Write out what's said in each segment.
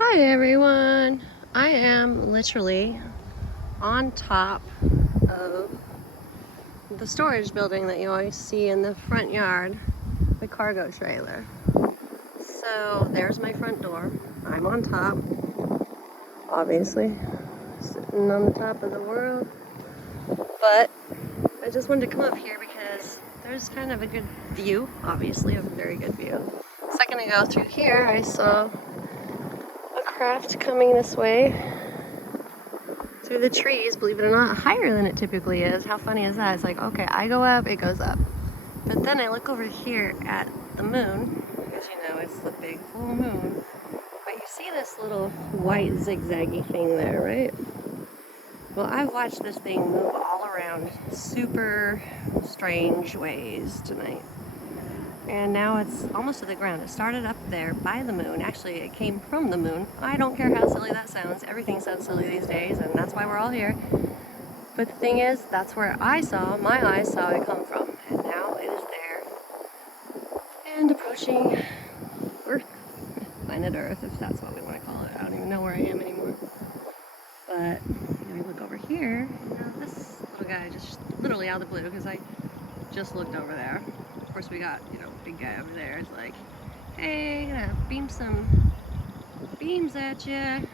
Hi everyone! I am literally on top of the storage building that you always see in the front yard, the cargo trailer. So there's my front door. I'm on top, obviously, sitting on the top of the world. But I just wanted to come up here because there's kind of a good view, obviously, a very good view. A second ago through here, I saw a craft coming this way through the trees, believe it or not, higher than it typically is. How funny is that? It's like, okay, I go up, it goes up. But then I look over here at the moon, because you know it's the big full moon. But you see this little white zigzaggy thing there, right? Well, I've watched this thing move all around super strange ways tonight. And now it's almost to the ground. It started up there by the moon. Actually, it came from the moon. I don't care how silly that sounds. Everything sounds silly these days, and that's why we're all here. But the thing is, that's where my eyes saw it come from. And now it is there. And approaching Earth, planet Earth, if that's what we want to call it. I don't even know where I am anymore. But when we look over here, now this little guy just literally out of the blue, because I just looked over there. Of course, we got, big guy over there. It's like, hey, gonna beam some beams at you.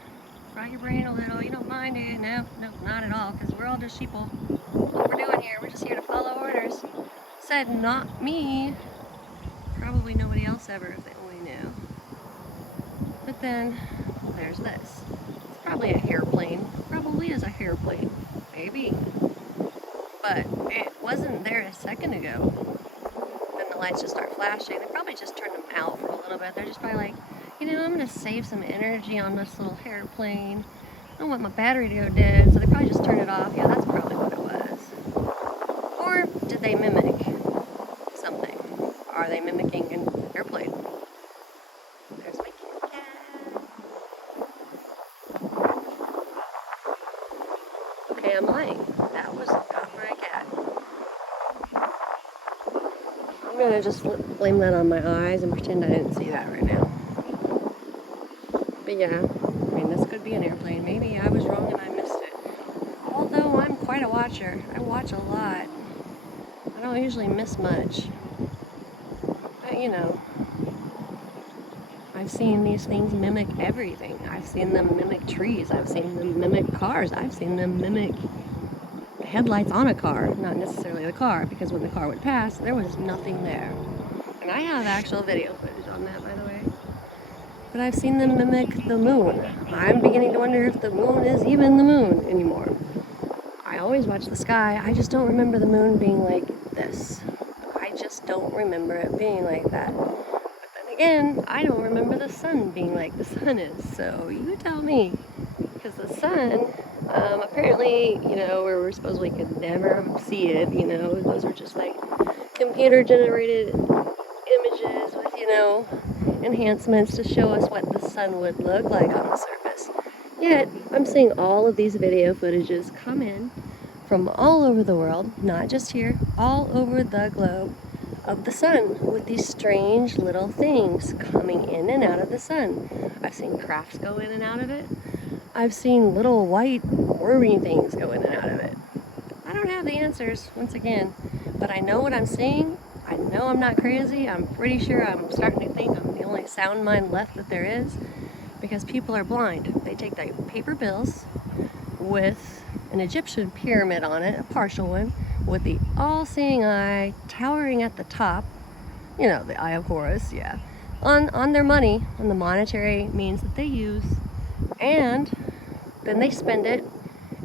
Fry your brain a little. You don't mind it? No, not at all, because we're all just sheeple. What we're doing here, we're just here to follow orders. Said not me. Probably nobody else ever, if they only knew. But then, there's this. It's probably a hairplane. Probably is a hairplane. Maybe. But it wasn't there a second ago. Then the lights just start flashing. They probably just turned them out for a little bit. They're just probably like, I'm gonna save some energy on this little hairplane. I don't want my battery to go dead, so they probably just turned it off. Yeah, that's probably what it was. Or did they mimic something? Are they mimicking an airplane? There's my kitty cat. Okay, I'm lying. That was not my cat. I'm gonna just blame that on my eyes and pretend I didn't see that right now. But yeah, this could be an airplane. Maybe I was wrong and I missed it. Although I'm quite a watcher. I watch a lot. I don't usually miss much. But I've seen these things mimic everything. I've seen them mimic trees. I've seen them mimic cars. I've seen them mimic the headlights on a car. Not necessarily the car, because when the car would pass, there was nothing there. And I have actual video footage on that, by the way. But I've seen them mimic the moon. I'm beginning to wonder if the moon is even the moon anymore. I always watch the sky. I just don't remember the moon being like this. I just don't remember it being like that. But then again, I don't remember the sun being like the sun is. So you tell me. Because the sun, apparently, where we're supposed we could never see it, those are just like computer generated images with, enhancements to show us what the sun would look like on the surface. Yet, I'm seeing all of these video footages come in from all over the world, not just here, all over the globe, of the sun with these strange little things coming in and out of the sun. I've seen crafts go in and out of it. I've seen little white wormy things go in and out of it. I don't have the answers, once again, but I know what I'm seeing. I know I'm not crazy. I'm pretty sure I'm starting to think I'm the only sound mind left that there is, because people are blind. They take the paper bills with an Egyptian pyramid on it, a partial one, with the all-seeing eye towering at the top, the Eye of Horus, yeah, on their money, on the monetary means that they use, and then they spend it,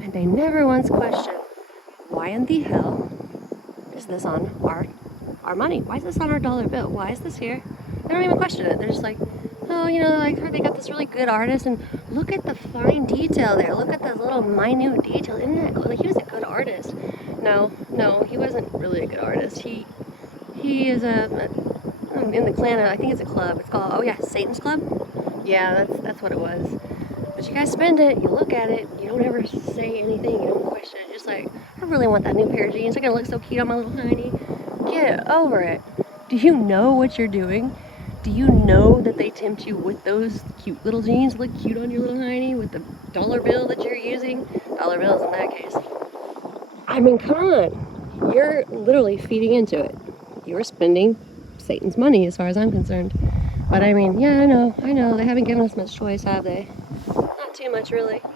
and they never once question, why in the hell is this on our money? Why is this on our dollar bill? Why is this here? They don't even question it. They're just like, oh, they got this really good artist, and look at the fine detail there. Look at the little minute detail. Isn't that cool? Like, he was a good artist. No, he wasn't really a good artist. He is in the clan. I think it's a club. It's called, Satan's Club. Yeah, that's what it was. But you guys spend it. You look at it. You don't ever say anything. You don't question it. Just like, I really want that new pair of jeans. They're gonna look so cute on my little hiney. Get over it. Do you know what you're doing? Do you know that they tempt you with those cute little jeans? Look cute on your little hiney with the dollar bill that you're using. Dollar bills in that case. I mean, come on. You're literally feeding into it. You're spending Satan's money as far as I'm concerned. But I mean, yeah, I know. They haven't given us much choice, have they? Not too much, really. So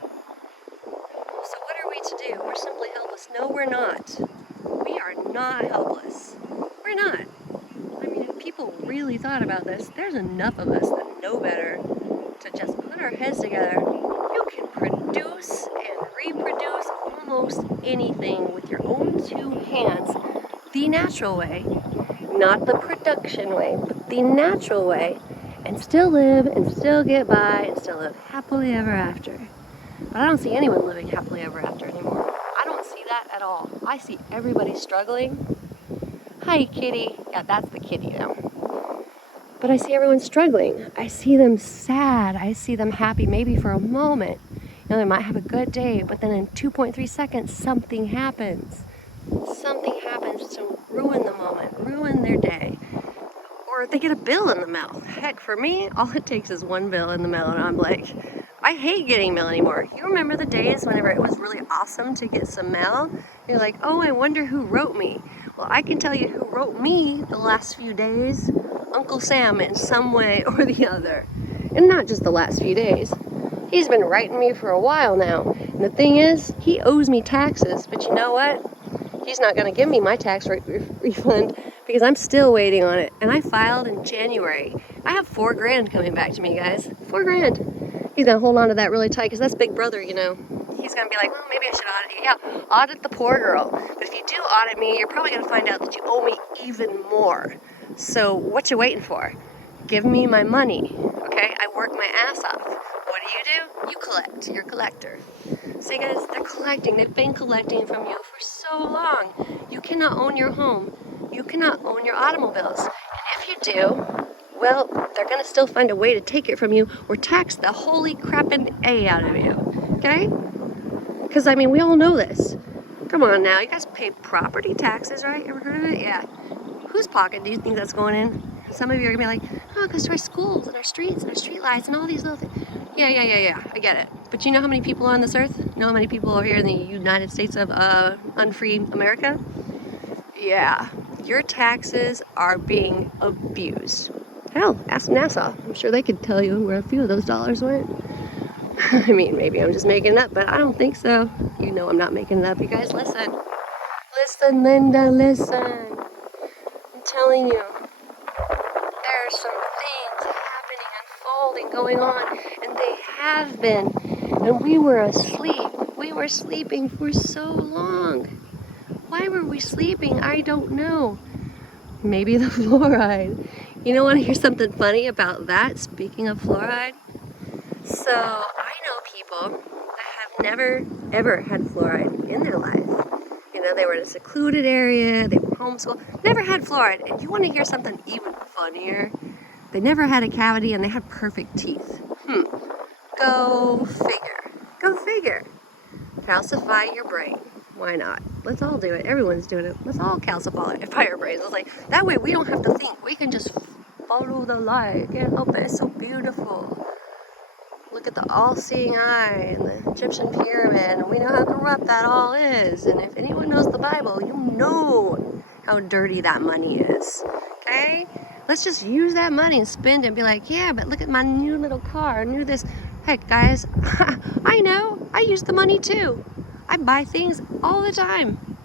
what are we to do? We're simply helpless. No, we're not. We are not helpless. We're not. I mean, if people really thought about this, there's enough of us that know better to just put our heads together. You can produce and reproduce almost anything with your own two hands the natural way, not the production way, but the natural way, and still live and still get by and still live happily ever after. But I don't see anyone living happily ever after anymore. I don't see that at all. I see everybody struggling. Hi, kitty. Yeah, that's the kitty though. But I see everyone struggling. I see them sad. I see them happy maybe for a moment. They might have a good day, but then in 2.3 seconds, something happens. Something happens to ruin the moment, ruin their day. Or they get a bill in the mail. Heck, for me, all it takes is one bill in the mail, and I'm like, I hate getting mail anymore. You remember the days whenever it was really awesome to get some mail? You're like, oh, I wonder who wrote me. Well, I can tell you who wrote me the last few days. Uncle Sam in some way or the other. And not just the last few days. He's been writing me for a while now. And the thing is, he owes me taxes. But you know what? He's not going to give me my tax refund because I'm still waiting on it. And I filed in January. I have $4,000 coming back to me, guys. $4,000. He's going to hold on to that really tight because that's Big Brother, you know. He's going to be like, well, maybe I should audit you. Yeah, audit the poor girl. But if you do audit me, you're probably going to find out that you owe me even more. So what you waiting for? Give me my money, okay? I work my ass off. What do? You collect. You're a collector. See, guys, they're collecting. They've been collecting from you for so long. You cannot own your home. You cannot own your automobiles. And if you do, well, they're going to still find a way to take it from you or tax the holy crappin' A out of you, okay? Because, I mean, we all know this. Come on now. You guys pay property taxes, right? Ever heard of it? Yeah. Whose pocket do you think that's going in? Some of you are going to be like, oh, because to our schools and our streets and our street lights and all these little things. Yeah. I get it. But you know how many people are on this earth? You know how many people are here in the United States of unfree America? Yeah. Your taxes are being abused. Hell, ask NASA. I'm sure they could tell you where a few of those dollars went. I mean, maybe I'm just making it up, but I don't think so. You know I'm not making it up. You guys listen. Listen, Linda, listen. I'm telling you. There are some things happening, unfolding, going on, and they have been. And we were asleep. We were sleeping for so long. Why were we sleeping? I don't know. Maybe the fluoride. You know, want to hear something funny about that? Speaking of fluoride. So, I know people that have never, ever had fluoride in their life. You know, they were in a secluded area, they were homeschooled, never had fluoride. And you want to hear something even funnier? They never had a cavity and they had perfect teeth. Go figure. Go figure. Calcify your brain. Why not? Let's all do it. Everyone's doing it. Let's all calcify our brains. It's like, that way we don't have to think. We can just follow the light. Can't help it. It's so beautiful. Look at the all-seeing eye and the Egyptian pyramid, and we know how corrupt that all is. And if anyone knows the Bible, you know how dirty that money is. Okay? Let's just use that money and spend it and be like, yeah, but look at my new little car, new this. Heck, guys, I know. I use the money too. I buy things all the time.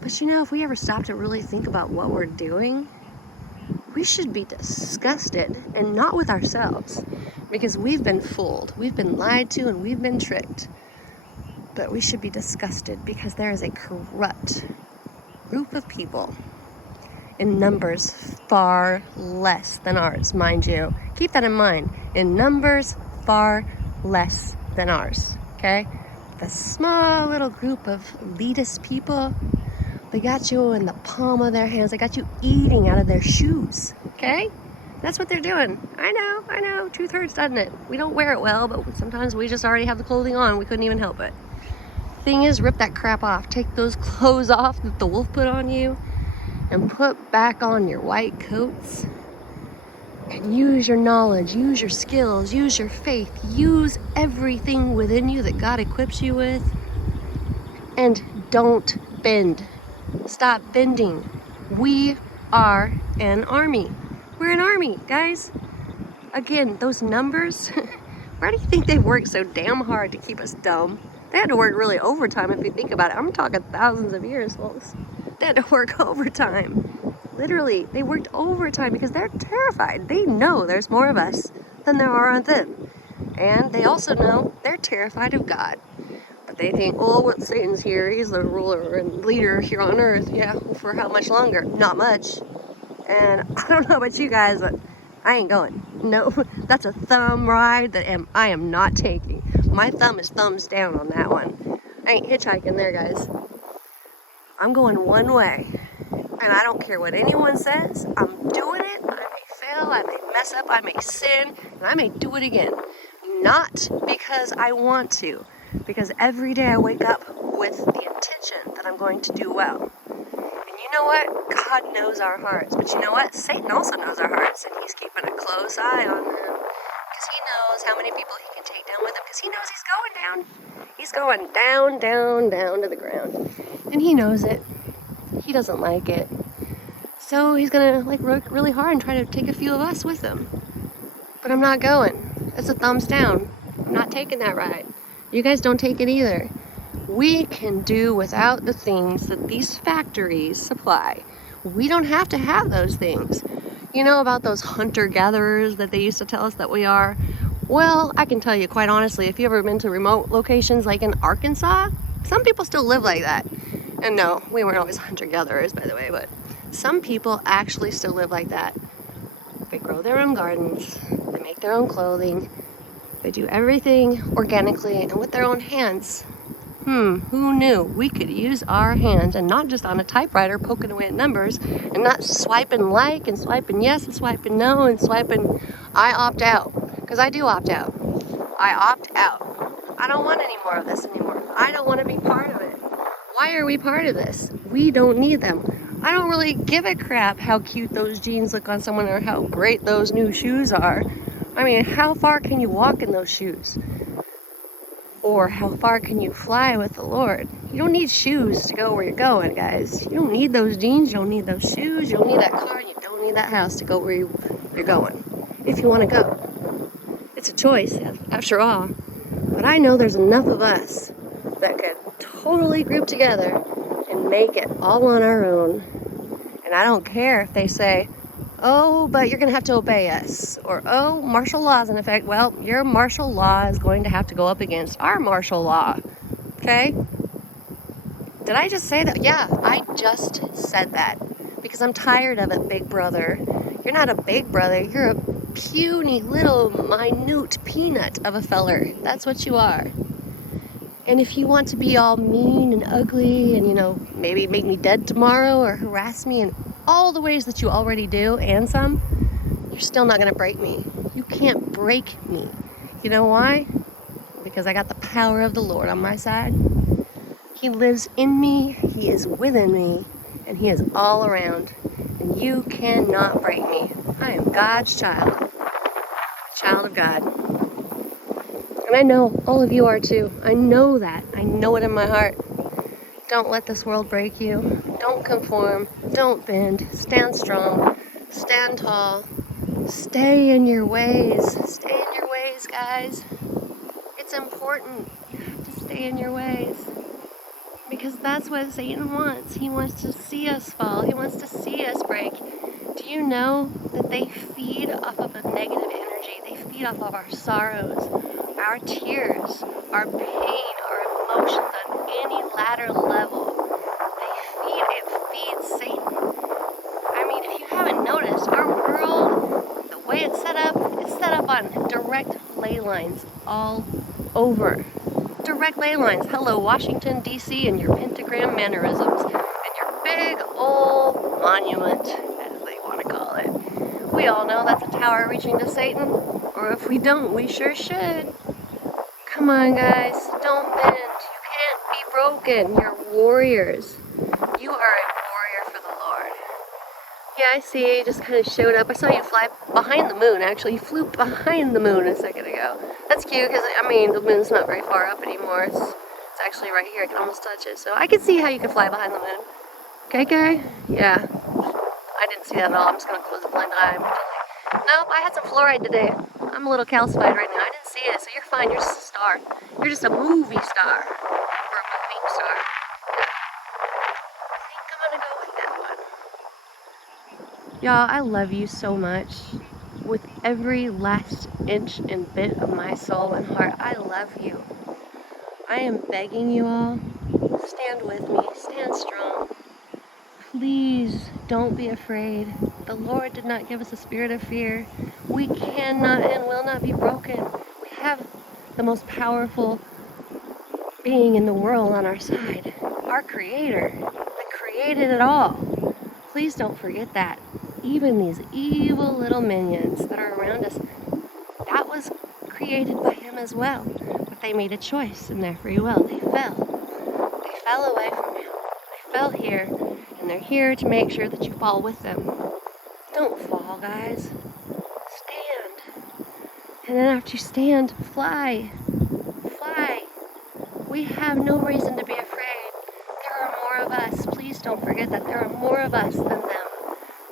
But you know, if we ever stop to really think about what we're doing, we should be disgusted, and not with ourselves, because we've been fooled, we've been lied to, and we've been tricked. But we should be disgusted because there is a corrupt group of people in numbers far less than ours, mind you. Keep that in mind. In numbers far less than ours, okay? The small little group of elitist people, they got you in the palm of their hands. They got you eating out of their shoes, okay? That's what they're doing. I know. Truth hurts, doesn't it? We don't wear it well, but sometimes we just already have the clothing on. We couldn't even help it. Thing is, rip that crap off. Take those clothes off that the wolf put on you and put back on your white coats And use your knowledge, use your skills, use your faith, use everything within you that God equips you with. And don't bend. Stop bending. We are an army. We're an army, guys. Again, those numbers, why do you think they work so damn hard to keep us dumb? They had to work really overtime if you think about it. I'm talking thousands of years, folks. They had to work overtime. Literally, they worked overtime because they're terrified. They know there's more of us than there are of them. And they also know they're terrified of God. But they think, oh, well, Satan's here. He's the ruler and leader here on earth. Yeah, for how much longer? Not much. And I don't know about you guys, but I ain't going. No, that's a thumb ride that I am not taking. My thumb is thumbs down on that one. I ain't hitchhiking there, guys. I'm going one way. And I don't care what anyone says. I'm doing it. I may fail, I may mess up, I may sin, and I may do it again. Not because I want to. Because every day I wake up with the intention that I'm going to do well. And you know what? God knows our hearts. But you know what? Satan also knows our hearts. And he's keeping a close eye on them. Because he knows how many people he can take down with him. Because he knows he's going down. He's going down, down, down to the ground. And he knows it. He doesn't like it. So he's going to work really hard and try to take a few of us with him. But I'm not going. It's a thumbs down. I'm not taking that ride. You guys don't take it either. We can do without the things that these factories supply. We don't have to have those things. You know about those hunter-gatherers that they used to tell us that we are? Well, I can tell you quite honestly, if you've ever been to remote locations like in Arkansas, some people still live like that. And no, we weren't always hunter-gatherers, by the way, but some people actually still live like that. They grow their own gardens, they make their own clothing, they do everything organically and with their own hands. Who knew we could use our hands and not just on a typewriter poking away at numbers and not swiping like and swiping yes and swiping no and swiping I opt out. Because I do opt out. I opt out. I don't want any more of this anymore. I don't want to be part of it. Why are we part of this? We don't need them. I don't really give a crap how cute those jeans look on someone or how great those new shoes are. I mean, how far can you walk in those shoes? Or how far can you fly with the Lord? You don't need shoes to go where you're going, guys. You don't need those jeans, you don't need those shoes, you don't need that car, you don't need that house to go where you're going. If you want to go. It's a choice, after all. But I know there's enough of us that could totally group together and make it all on our own. And I don't care if they say, oh, but you're going to have to obey us. Or, oh, martial law is in effect. Well, your martial law is going to have to go up against our martial law. Okay? Did I just say that? Yeah, I just said that. Because I'm tired of it, big brother. You're not a big brother. You're a puny little minute peanut of a feller. That's what you are. And if you want to be all mean and ugly and, maybe make me dead tomorrow or harass me in all the ways that you already do and some, you're still not going to break me. You can't break me. You know why? Because I got the power of the Lord on my side. He lives in me, He is within me, and He is all around. And you cannot break me. I am God's child. A child of God. And I know all of you are too. I know that. I know it in my heart. Don't let this world break you. Don't conform. Don't bend. Stand strong. Stand tall. Stay in your ways. Stay in your ways, guys. It's important. You have to stay in your ways. Because that's what Satan wants. He wants to see us fall. He wants to see us break. Do you know that they feed off of a negative energy? They feed off of our sorrows, our tears, our pain, our emotions on any ladder level. It feeds Satan. I mean, if you haven't noticed, our world, the way it's set up on direct ley lines all over. Direct ley lines. Hello, Washington, D.C. and your pentagram mannerisms. And your big old monument, as they want to call it. We all know that's a tower reaching to Satan. Or if we don't, we sure should. Come on, guys. Don't bend. You can't be broken. You're warriors. You are a warrior for the Lord. Yeah, I see. You just kind of showed up. I saw you fly behind the moon, actually. You flew behind the moon a second ago. That's cute because, I mean, the moon's not very far up anymore. It's actually right here. I can almost touch it. So I can see how you can fly behind the moon. Okay, guy? Yeah. I didn't see that at all. I'm just going to close the blind eye. Nope, I had some fluoride today. I'm a little calcified right now. I didn't see it, so you're fine. You're just a star. You're just a movie star. Or a moving star. I think I'm going to go with that one. Y'all, I love you so much. With every last inch and bit of my soul and heart, I love you. I am begging you all, stand with me, stand strong. Please don't be afraid. The Lord did not give us a spirit of fear. We cannot and will not be broken. We have the most powerful being in the world on our side, our Creator, that created it all. Please don't forget that. Even these evil little minions that are around us, that was created by Him as well. But they made a choice in their free will. They fell. They fell away from Him. They fell here, and they're here to make sure that you fall with them. Don't fall, guys. Stand. And then after you stand, fly. Fly. We have no reason to be afraid. There are more of us. Please don't forget that there are more of us than them.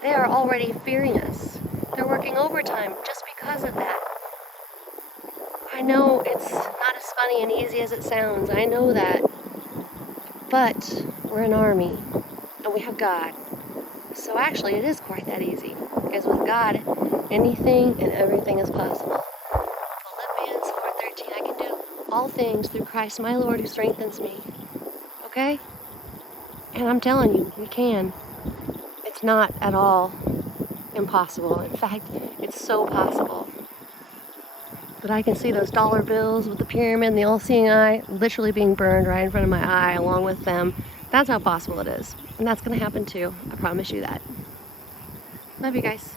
They are already fearing us. They're working overtime just because of that. I know it's not as funny and easy as it sounds. I know that. But we're an army, and we have God. So actually, it is quite that easy. Because with God, anything and everything is possible. Philippians 4:13, I can do all things through Christ, my Lord, who strengthens me. Okay? And I'm telling you, we can. It's not at all impossible. In fact, it's so possible. But I can see those dollar bills with the pyramid and the all-seeing eye literally being burned right in front of my eye along with them. That's how possible it is. And that's going to happen too. I promise you that. Love you guys.